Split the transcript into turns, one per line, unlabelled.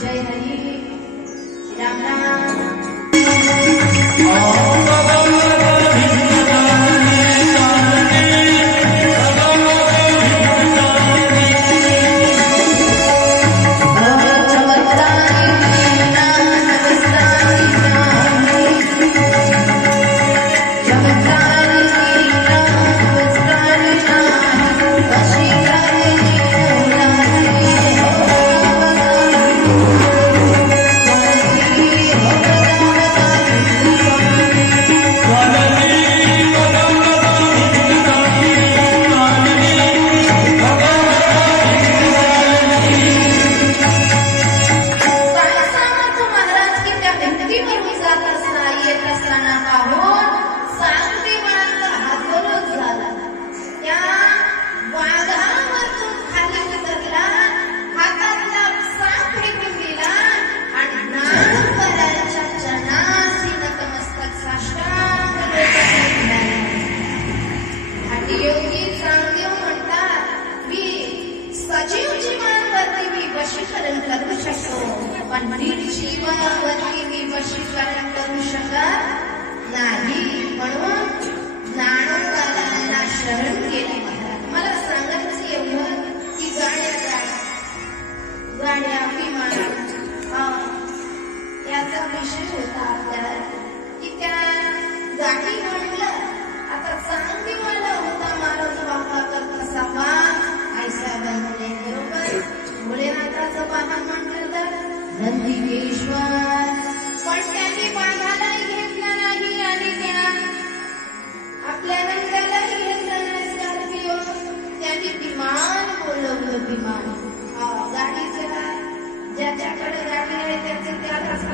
जय हरी। शकतो पण नीट जीवनावरती मी वशीकरण करू शकत नाही. म्हणून जाणून शरण केले लोक बीमार गाडी से ज्याच्याकडे गाडी आहे